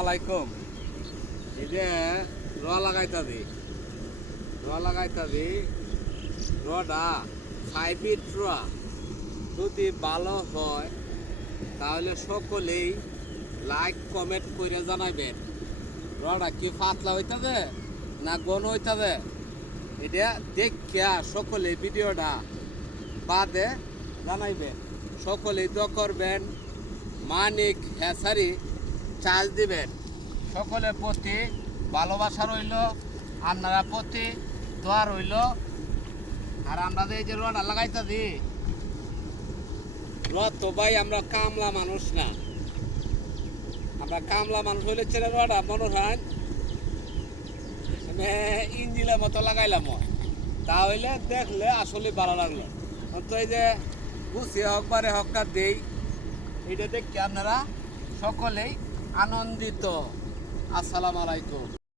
আলাইকুম। এই যে র লাগাইতাদি রডা 5 ফিট যদি ভালো হয় তাহলে সকলেই লাইক কমেন্ট করে জানাবেন। রডা কি পাতলা হইতাছে না ঘন হইতাছে, এটা দেখিয়া সকলে ভিডিওটা বাদে জানাইবেন। সকলেই দোয়া করবেন, মানিক হেসারি চাল দিবেন। সকলের প্রতি ভালোবাসা রইল, আপনারা প্রতি দোয়া রইল। আর আমরা এই যে রড লাগাইতে দিই, রড তো ভাই আমরা কামলা মানুষ না। আমরা কামলা মানুষ হইলে ছেলে রড মনে হয় ইঞ্জিলের মতো লাগাইলাম, তাহলে দেখলে আসলে ভালো লাগলো। তো এই যে গুছিয়ে হকবারে হকার দেই, এটা দেখে আপনারা সকলেই আনন্দিত। আসসালামু আলাইকুম।